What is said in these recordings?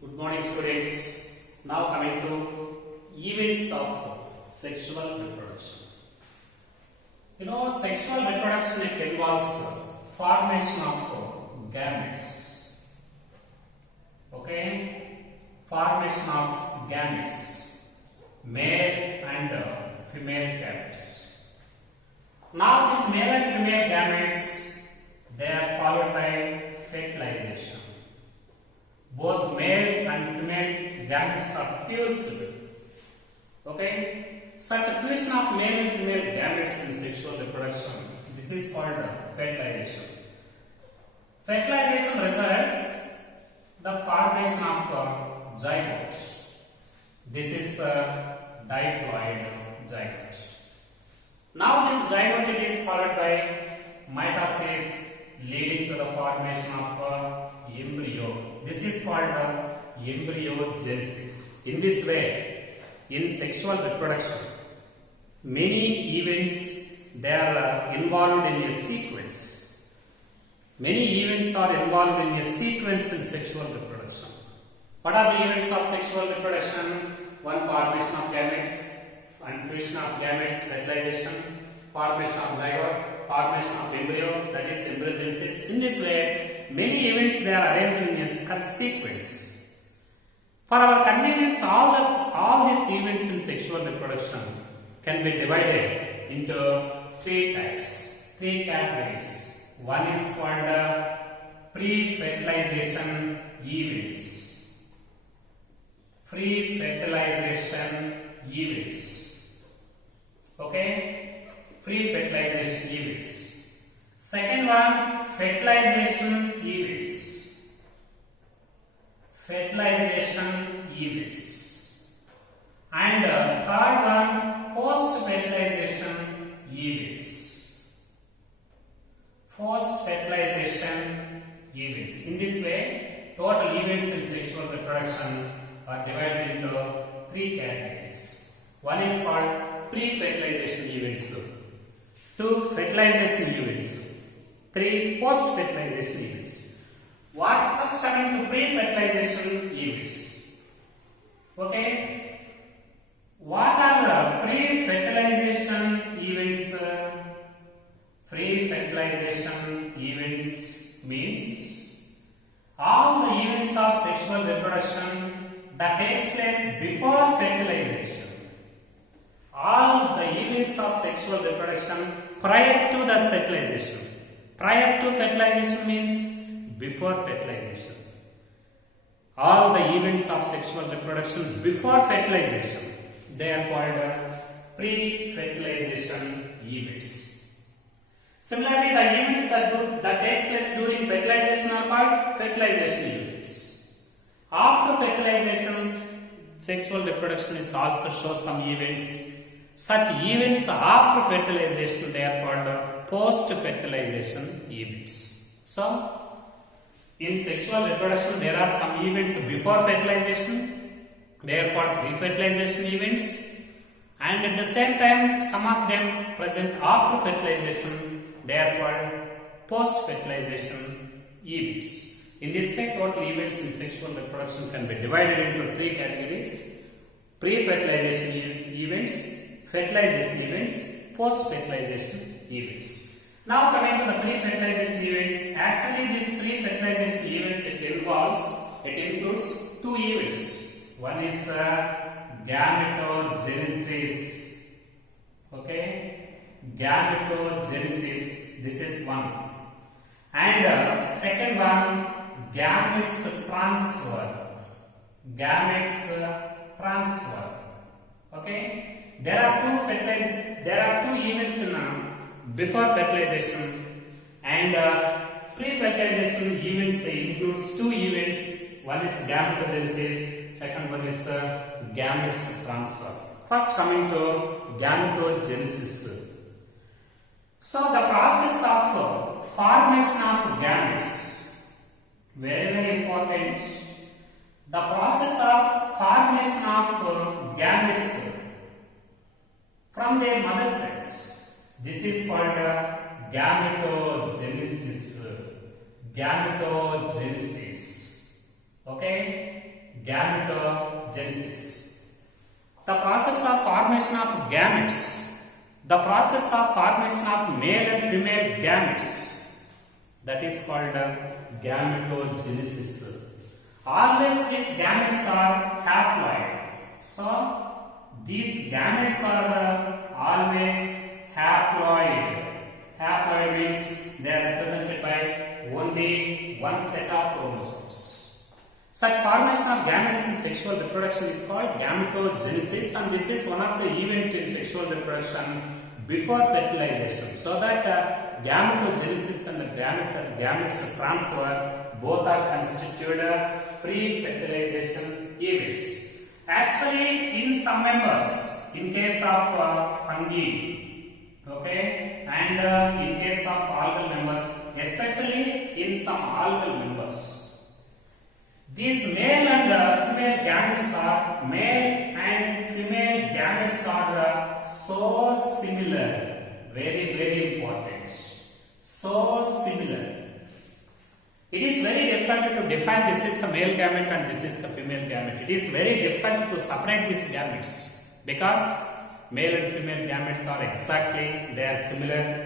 Good morning, students. Now coming to events of sexual reproduction. Sexual reproduction it involves formation of gametes. Okay, formation of gametes, male and female gametes. Now this male and female gametes they are followed by fertilization. Both male and female gametes are fused. Okay, such a fusion of male and female gametes in sexual reproduction, this is called fertilization. Fertilization results the formation of zygote. This is a diploid zygote. Now this zygote it is followed by mitosis leading to the formation of embryo. This is called embryogenesis. In this way, in sexual reproduction, many events they are involved in a sequence. Many events are involved in a sequence in sexual reproduction. What are the events of sexual reproduction? One, formation of gametes and fusion of gametes, fertilization, formation of zygote, formation of embryo, that is embryogenesis. In this way, many events they are arranged in a sequence. For our convenience, all these events in sexual reproduction can be divided into three types, three categories. One is called pre-fertilization events. Pre-fertilization events. Okay, pre-fertilization events. Second one, fertilization events. Fertilization events. And third one, post-fertilization events. Post-fertilization events. In this way, total events in sexual reproduction are divided into three categories. One is called pre-fertilization events. Two, fertilization events. Three, post-fertilization events. First coming to pre-fertilization events. Okay, what are the pre-fertilization events? Pre-fertilization events means all the events of sexual reproduction that takes place before fertilization. All the events of sexual reproduction prior to the fertilization. Prior to fertilization means before fertilization. All the events of sexual reproduction before fertilization, they are called pre-fertilization events. Similarly, the events that takes place during fertilization are called fertilization events. After fertilization, sexual reproduction is also shows some events. Such events after fertilization, they are called post-fertilization events. So, in sexual reproduction, there are some events before fertilization. They are called pre-fertilization events. And at the same time, some of them present after fertilization. They are called post-fertilization events. In this way, total events in sexual reproduction can be divided into three categories. Pre-fertilization events, fertilization events, post-fertilization events. Now coming to the pre-fertilization events, actually these pre-fertilization events it includes two events. One is gametogenesis. Okay, gametogenesis. This is one. And second one, gametes transfer. Gametes transfer. Okay, there are two events in before fertilization and pre-fertilization events. They include two events. One is gametogenesis, second one is gametes transfer. First coming to gametogenesis. So the process of formation of gametes, very important. The process of formation of gametes from their mother cells. This is called gametogenesis. Gametogenesis. Okay? Gametogenesis. The process of formation of gametes. The process of formation of male and female gametes. That is called gametogenesis. Always these gametes are haploid. So these gametes are always haploid. Haploid means they are represented by only one set of chromosomes. Such formation of gametes in sexual reproduction is called gametogenesis, and this is one of the events in sexual reproduction before fertilization. So that gametogenesis and the gametes transfer both are constituted pre-fertilization events. Actually, in some members, in case of fungi, okay, and in case of algal members, especially in some algal members, these male and female gametes are so similar, very important, so similar. It is very difficult to define this is the male gamete and this is the female gamete. It is very difficult to separate these gametes because male and female gametes are exactly, they are similar,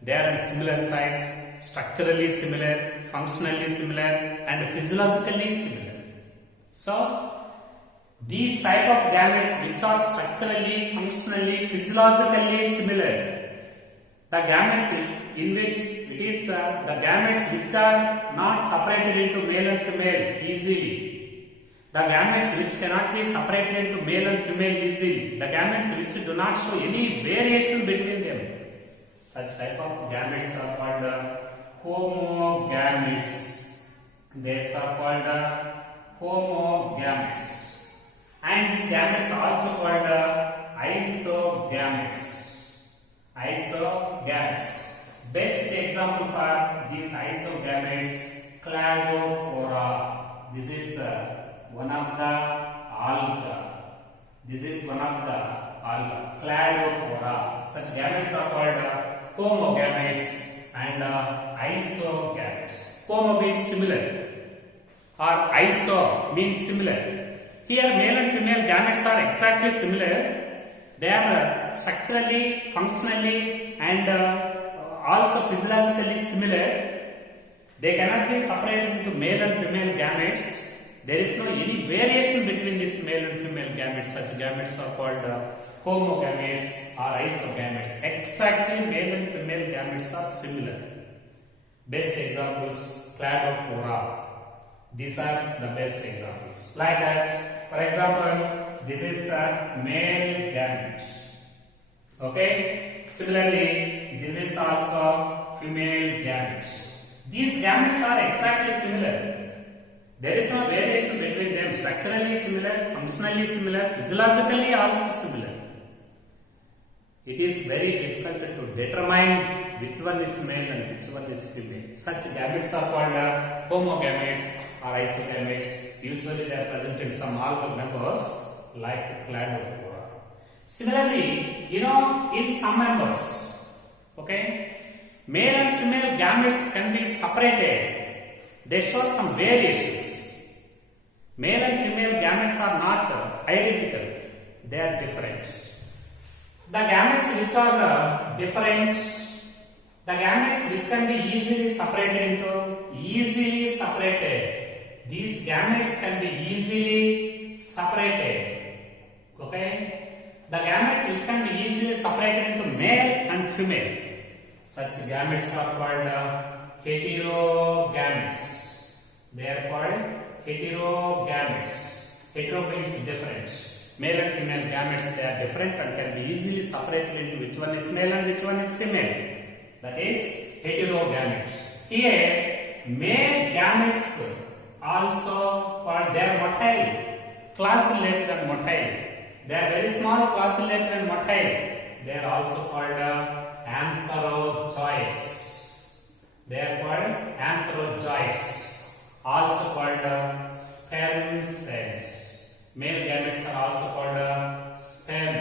they are in similar size, structurally similar, functionally similar, and physiologically similar. So these type of gametes which are structurally, functionally, physiologically similar, the gametes in which it is the gametes which are not separated into male and female easily, the gametes which cannot be separated into male and female easily, the gametes which do not show any variation between them, such type of gametes are called homogametes. These are called homogametes, and these gametes are also called isogametes. Isogametes. Best example for these isogametes, cladophora. This is one of the alga. This is one of the alga. Cladophora. Such gametes are called homogametes and isogametes. Homo means similar, or iso means similar. Here, male and female gametes are exactly similar. They are structurally, functionally, and also physiologically similar. They cannot be separated into male and female gametes. There is no any variation between these male and female gametes. Such gametes are called homogametes or isogametes. Exactly, male and female gametes are similar. Best examples, cladophora. These are the best examples. Like that, for example, this is a male gamete. Okay. Similarly, this is also female gametes. These gametes are exactly similar. There is no variation between them. Structurally similar, functionally similar, physiologically also similar. It is very difficult to determine which one is male and which one is female. Such gametes are called homogametes or isogametes. Usually they are present in some algal members like cladophora. Similarly, in some members, okay, male and female gametes can be separated. They show some variations. Male and female gametes are not identical. They are different. The gametes which are different, the gametes which can be easily separated, these gametes can be easily separated, okay. The gametes which can be easily separated into male and female, such gametes are called heterogametes. They are called heterogametes. Hetero means different. Male and female gametes, they are different and can be easily separated into which one is male and which one is female. That is heterogametes. Here, male gametes also called, they are motile, flagellated and motile. They are very small, flagellated and motile. They are also called antherozoids. They are called antherozoids. Also called sperm cells. Male gametes are also called sperm.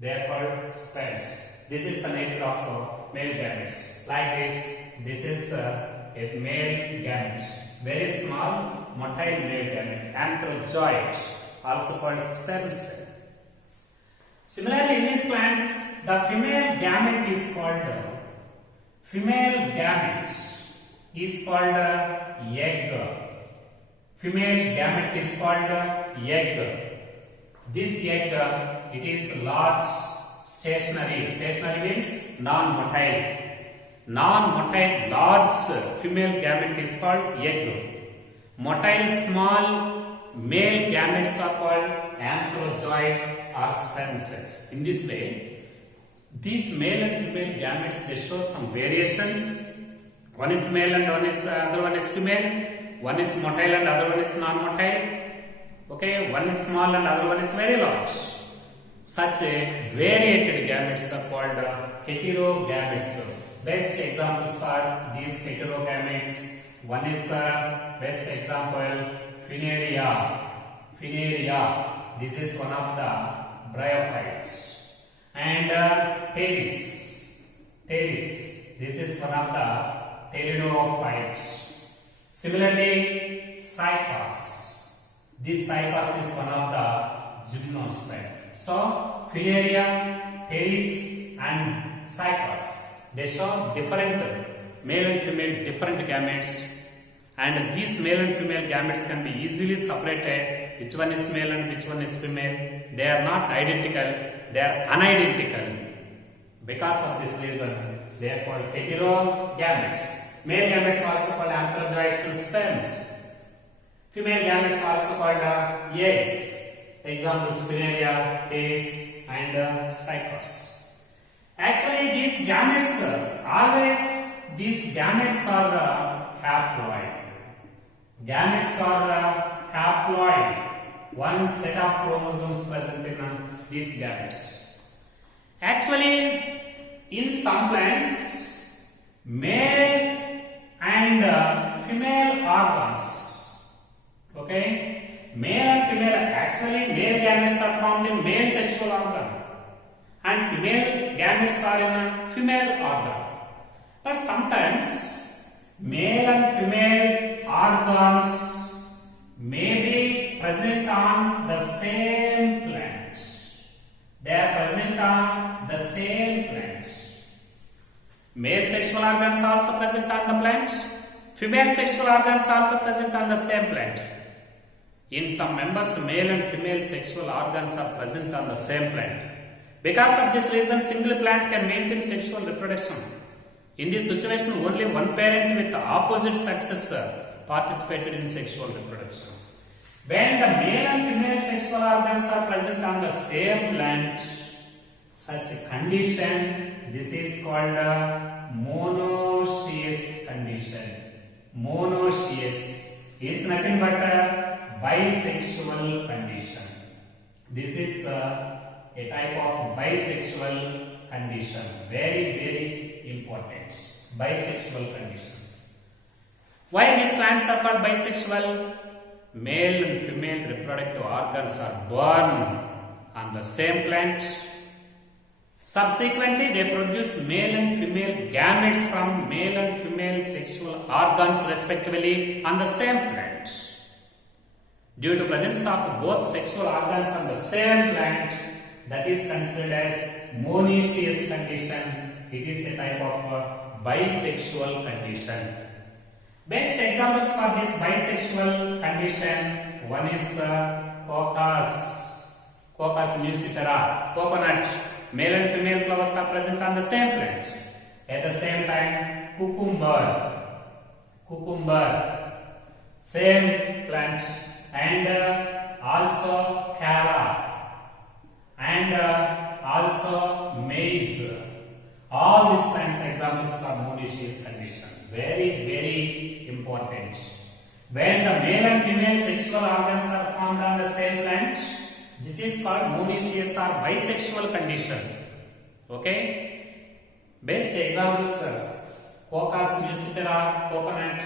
They are called sperms. This is the nature of male gametes. Like this is a male gamete. very small motile male gamete, antherozoid, also called sperm cell. Similarly, in these plants, the female gamete is called egg. Female gamete is called egg. This egg, it is large, stationary. Stationary means non-motile. Non-motile large female gamete is called egg. Motile small male gametes are called antherozoids or sperm cells. In this way, these male and female gametes, they show some variations. One is male and other one is female. One is motile and other one is non-motile. Okay, one is small and other one is very large. Such a variated gametes are called heterogametes. Best examples for these heterogametes, one is best example Funaria. This is one of the bryophytes. And Pteris. This is one of the pteridophytes. Similarly, Cycas. This Cycas is one of the gymnosperm. So, Funaria, Pteris and Cycas, they show different male and female different gametes, and these male and female gametes can be easily separated. Which one is male and which one is female? They are not identical, they are unidentical. Because of this reason, they are called heterogametes. Male gametes are also called antherozoids and sperms. Female gametes are also called eggs. Examples Funaria, Pteris and Cycas. Actually, these gametes are haploid. Gametes are haploid. One set of chromosomes present in these gametes. Actually, in some plants, male and female organs. Okay, male and female. Actually, male gametes are found in male sexual organ, and female gametes are in a female organ. But sometimes male and female organs may be present on the same plant. They are present on the same plant. Male sexual organs are also present on the plant. Female sexual organs are also present on the same plant. In some members, male and female sexual organs are present on the same plant. Because of this reason, single plant can maintain sexual reproduction. In this situation, only one parent with the opposite sexes participated in sexual reproduction. When the male and female sexual organs are present on the same plant, such a condition, this is called monoecious condition. Monoecious is nothing but a bisexual condition. This is a type of bisexual condition. Very important. Bisexual condition. Why these plants are called bisexual? Male and female reproductive organs are born on the same plant. Subsequently, they produce male and female gametes from male and female sexual organs respectively on the same plant. Due to presence of both sexual organs on the same plant, that is considered as monoecious condition. It is a type of bisexual condition. Best examples for this bisexual condition, one is Coccus muscifera, coconut. Male and female flowers are present on the same plant. At the same time, cucumber, same plant, and also cara, and also maize. All these plants examples for monoecious condition. Very important. When the male and female sexual organs are found on the same plant, this is called monoecious or bisexual condition. Okay. Best examples: Coccus muscifera, coconut,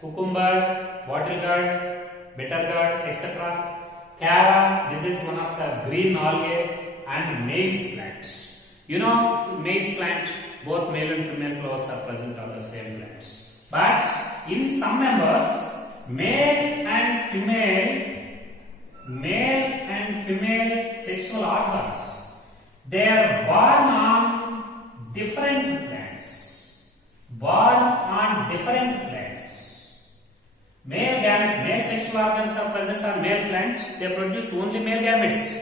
cucumber, bottle gourd, bitter gourd, etc. Cara, this is one of the green algae, and maize plant. You know, maize plant, both male and female flowers are present on the same plants. But in some members, male and female sexual organs, they are born on different plants. Male gametes, male sexual organs are present on male plants, they produce only male gametes.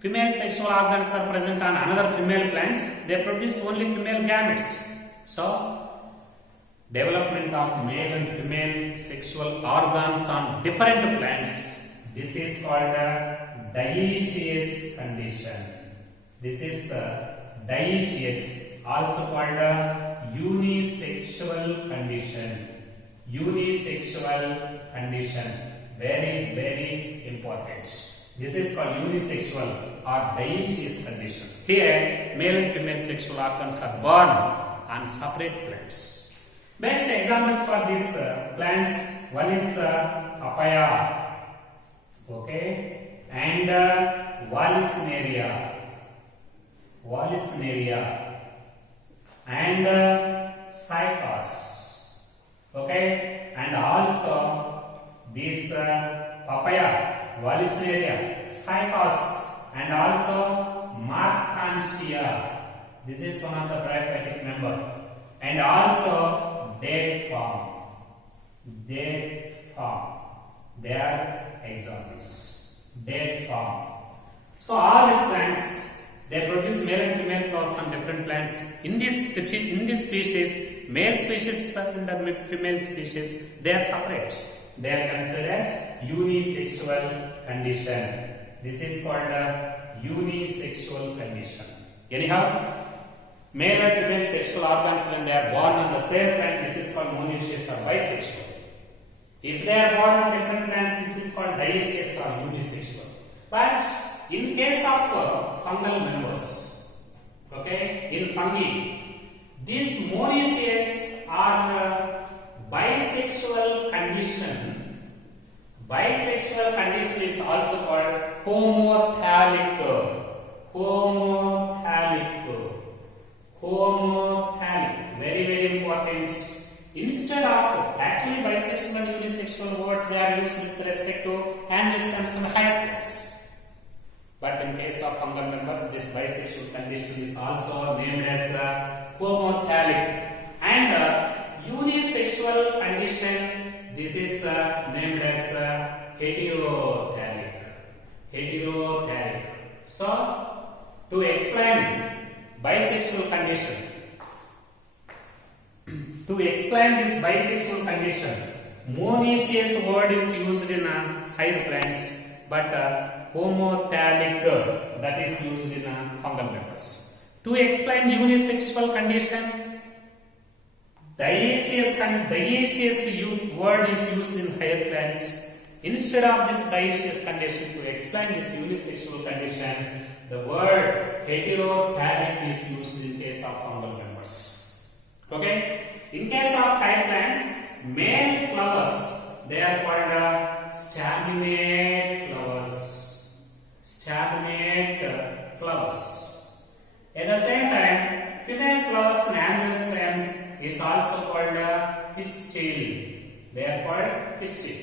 Female sexual organs are present on another female plants, they produce only female gametes. So, development of male and female sexual organs on different plants, this is called a dioecious condition. This is dioecious, also called a unisexual condition. Very, very important. This is called unisexual or dioecious condition. Here, male and female sexual organs are born on separate plants. Best examples for these plants, one is papaya, okay, and Wallisneria, and cycas, okay, and also this papaya, Wallisneria, cycas, and also Markantia. This is one of the paraphyletic member, and also date form. They are examples. Date form. So all these plants, they produce male and female flowers on different plants. In this species, male species and the female species, they are separate. They are considered as unisexual condition. This is called a unisexual condition. Anyhow, male and female sexual organs, when they are born on the same plant, this is called monoecious or bisexual. If they are born on different plants, this is called dioecious or unisexual. But in case of fungal members, okay, in fungi, this monoecious or bisexual condition is also called homothallic. Very, very important. Instead of actually bisexual and unisexual words, they are used with respect to angiosperms and hydroids. But in case of fungal members, this bisexual condition is also named as homothallic, and unisexual condition, this is named as heterothallic. So, to explain bisexual condition, monoecious word is used in higher plants, but homothallic, that is used in fungal members. To explain unisexual condition, dioecious word is used in higher plants. Instead of this dioecious condition, to explain this unisexual condition, the word heterothallic is used in case of fungal members. Okay? In case of higher plants, male flowers, they are called staminate flowers. At the same time, female flowers in angiosperms is also called pistil. They are called pistil.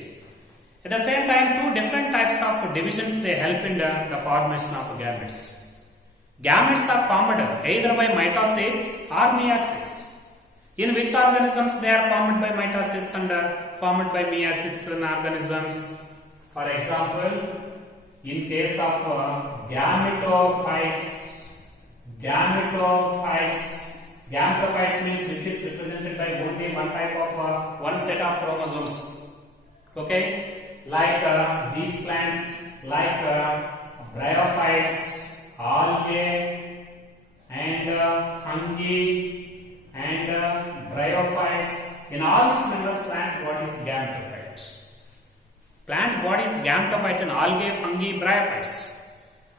At the same time, two different types of divisions, they help in the formation of gametes. Gametes are formed either by mitosis or meiosis. In which organisms they are formed by mitosis and formed by meiosis in organisms? For example, in case of gametophytes means which is represented by only one type of one set of chromosomes. Okay? Like these plants, like bryophytes, algae, and fungi, and bryophytes. In all these members, plant body is gametophyte. Plant body is gametophyte in algae, fungi, bryophytes.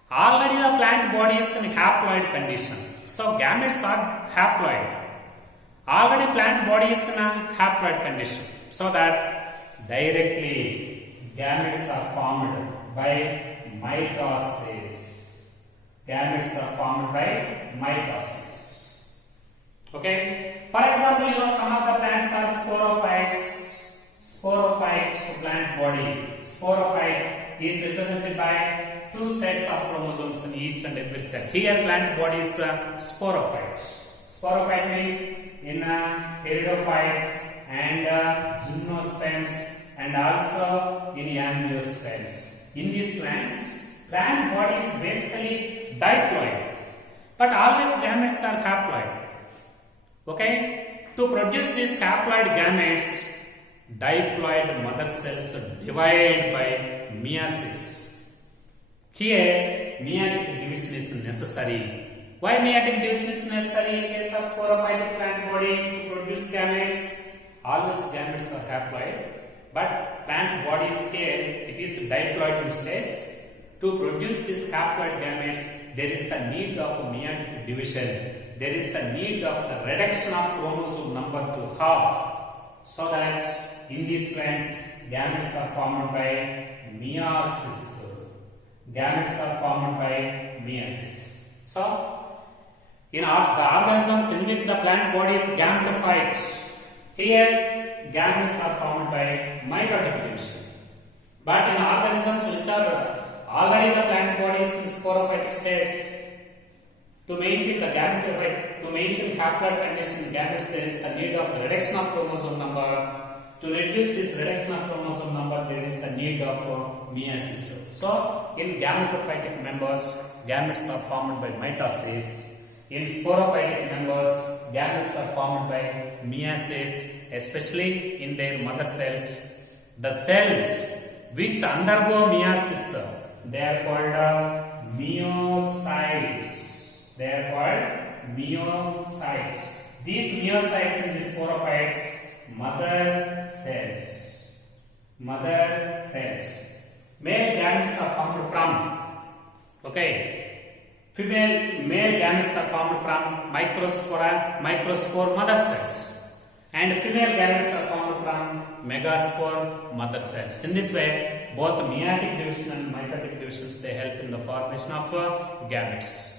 Already the plant body is in haploid condition. So gametes are haploid. Already plant body is in a haploid condition. So that directly gametes are formed by mitosis. Okay. For example, some of the plants are sporophytes. Sporophyte plant body. Sporophyte is represented by two sets of chromosomes in each and every cell. Here plant body is sporophyte. Sporophyte means in Pteridophytes and gymnosperms and also in angiosperms. In these plants, plant body is basically diploid, but always gametes are haploid. Okay? To produce these haploid gametes, diploid mother cells divide by meiosis. Here, meiotic division is necessary. Why meiotic division is necessary in case of sporophytic plant body to produce gametes? Always gametes are haploid, but plant body scale it is diploid in stage. To produce these haploid gametes, there is the need of meiotic division. There is the need of the reduction of chromosome number to half, so that in these plants gametes are formed by meiosis. Gametes are formed by meiosis. So, in the organisms in which the plant body is gametophyte, here gametes are formed by mitotic division. But in organisms which are already the plant body is in sporophytic stage, to maintain the gametophyte, to maintain haploid condition in gametes, there is the need of the reduction of chromosome number. To reduce this reduction of chromosome number, there is the need of meiosis. So, in gametophytic members, gametes are formed by mitosis. In sporophytic members, gametes are formed by meiosis, especially in their mother cells. The cells which undergo meiosis, they are called meiocytes. They are called meiocytes. These meiocytes in the sporophytes, mother cells. Mother cells. Male gametes are formed from, male gametes are formed from microspore mother cells, and female gametes are formed from megaspore mother cells. In this way, both meiotic division and mitotic divisions they help in the formation of gametes.